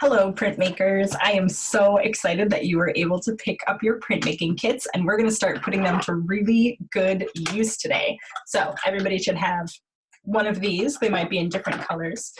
Hello, printmakers. I am so excited that you were able to pick up your printmaking kits, and we're going to start putting them to really good use today. So everybody should have one of these. They might be in different colors.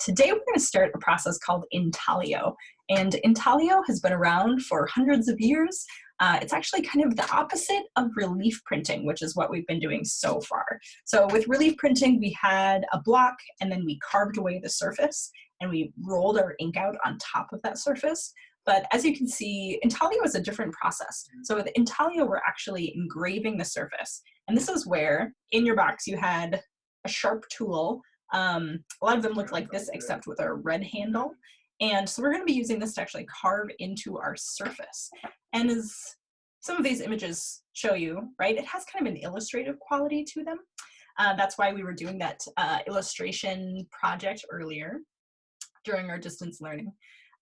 Today we're going to start a process called Intaglio, and Intaglio has been around for hundreds of years. It's actually kind of the opposite of relief printing, which is what we've been doing so far. So with relief printing, we had a block and then we carved away the surface and we rolled our ink out on top of that surface. But as you can see, Intaglio is a different process. So with Intaglio, we're actually engraving the surface. And this is where in your box you had a sharp tool. A lot of them look like this except with a red handle. And so we're going to be using this to actually carve into our surface. And as some of these images show you, right, it has kind of an illustrative quality to them. That's why we were doing that illustration project earlier during our distance learning.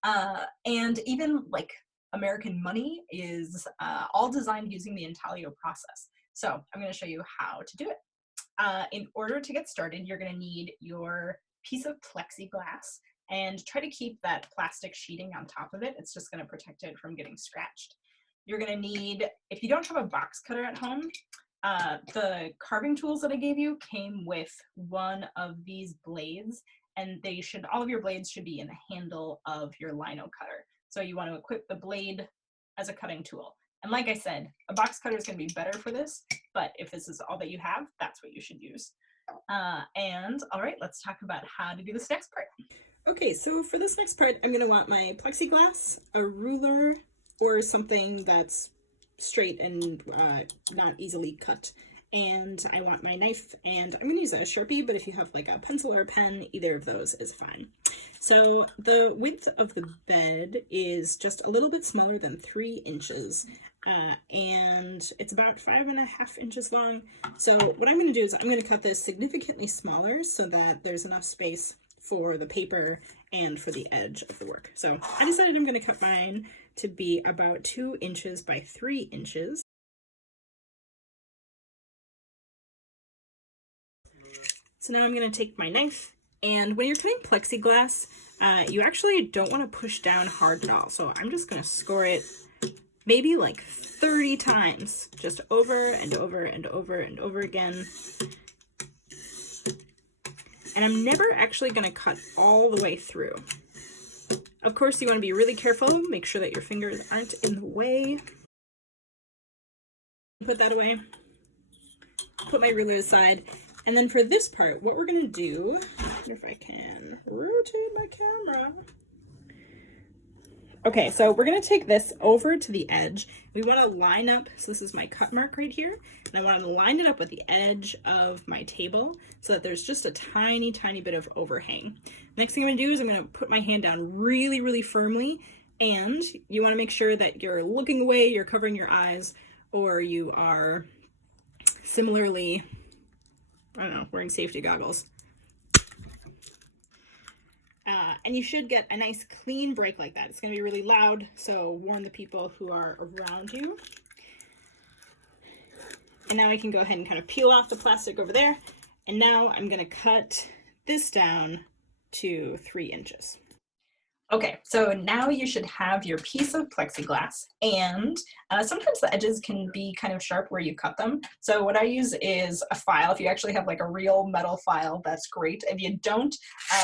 And even like American money is all designed using the Intaglio process. So I'm going to show you how to do it. In order to get started, you're going to need your piece of plexiglass and try to keep that plastic sheeting on top of it. It's just going to protect it from getting scratched. You're going to need, if you don't have a box cutter at home, the carving tools that I gave you came with one of these blades, and they should, all of your blades should be in the handle of your lino cutter. So you want to equip the blade as a cutting tool. And like I said, a box cutter is going to be better for this, but if this is all that you have, that's what you should use. And all right, let's talk about how to do this next part. Okay, so for this next part, I'm going to want my plexiglass, a ruler, or something that's straight and not easily cut. And I want my knife, and I'm going to use a Sharpie, but if you have like a pencil or a pen, either of those is fine. So the width of the bed is just a little bit smaller than 3 inches, and it's about 5.5 inches long. So what I'm going to do is I'm going to cut this significantly smaller so that there's enough space for the paper and for the edge of the work. So I decided I'm going to cut mine to be about 2 inches by 3 inches. So now I'm going to take my knife, and when you're cutting plexiglass, you actually don't want to push down hard at all. So I'm just going to score it maybe like 30 times, just over and over and over and over again. And I'm never actually going to cut all the way through. Of course, you want to be really careful, make sure that your fingers aren't in the way. Put that away. Put my ruler aside. And then for this part, what we're going to do, if I can rotate my camera. Okay, so we're going to take this over to the edge. We want to line up, so this is my cut mark right here, and I want to line it up with the edge of my table so that there's just a tiny, tiny bit of overhang. Next thing I'm going to do is I'm going to put my hand down really, really firmly, and you want to make sure that you're looking away, you're covering your eyes, or you are similarly, I don't know, wearing safety goggles. And you should get a nice clean break like that. It's going to be really loud, so warn the people who are around you. And now I can go ahead and kind of peel off the plastic over there. And now I'm going to cut this down to 3 inches. Okay, so now you should have your piece of plexiglass, and sometimes the edges can be kind of sharp where you cut them. So what I use is a file. If you actually have like a real metal file, that's great. If you don't,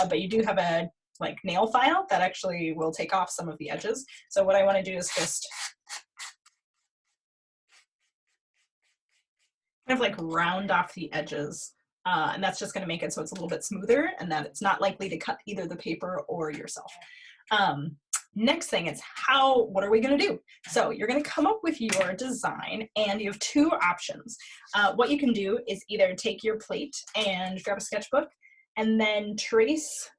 but you do have a like nail file, that actually will take off some of the edges. So what I want to do is just kind of like round off the edges. And that's just going to make it so it's a little bit smoother and that it's not likely to cut either the paper or yourself. Next thing is what are we going to do? So you're going to come up with your design, and you have 2 options. What you can do is either take your plate and grab a sketchbook and then trace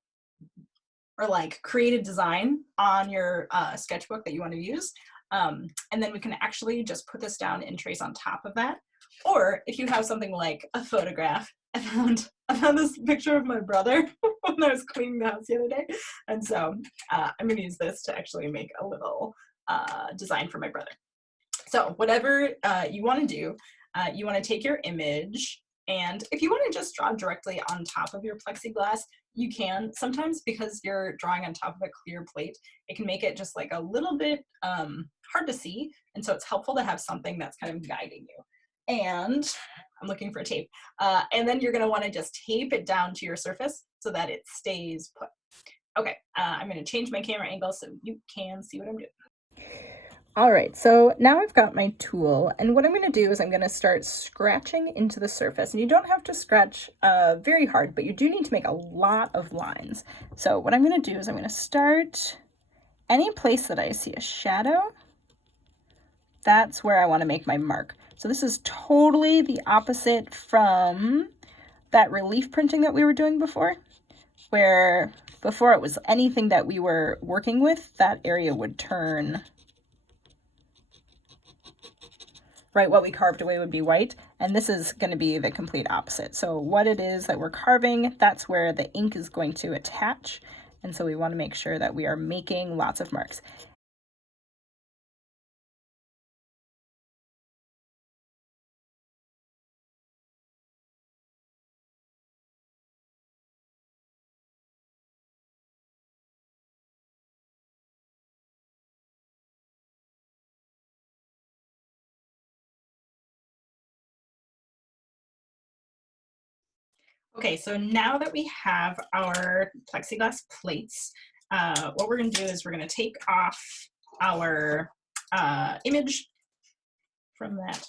or like create a design on your sketchbook that you want to use. And then we can actually just put this down and trace on top of that. Or if you have something like a photograph, I found this picture of my brother when I was cleaning the house the other day. And so I'm going to use this to actually make a little design for my brother. So whatever you want to do, you want to take your image And if you want to just draw directly on top of your plexiglass, you can. Sometimes because you're drawing on top of a clear plate, it can make it just like a little bit hard to see. And so it's helpful to have something that's kind of guiding you. And I'm looking for tape. And then you're going to want to just tape it down to your surface so that it stays put. Okay, I'm going to change my camera angle so you can see what I'm doing. All right, so now I've got my tool, and what I'm going to do is I'm going to start scratching into the surface. And you don't have to scratch very hard, but you do need to make a lot of lines. So what I'm going to do is I'm going to start any place that I see a shadow. That's where I want to make my mark. So this is totally the opposite from that relief printing that we were doing before, where before it was anything that we were working with, that area would turn. Right, what we carved away would be white, and this is going to be the complete opposite. So what it is that we're carving, that's where the ink is going to attach, and so we want to make sure that we are making lots of marks. Okay, so now that we have our plexiglass plates, what we're going to do is we're going to take off our image from that.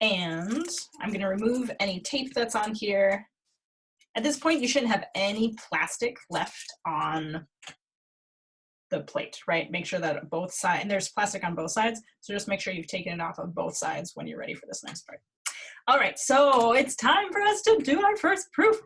And I'm going to remove any tape that's on here. At this point, you shouldn't have any plastic left on the plate, right? Make sure that both sides, and there's plastic on both sides, so just make sure you've taken it off of both sides when you're ready for this next part. All right, so it's time for us to do our first proof.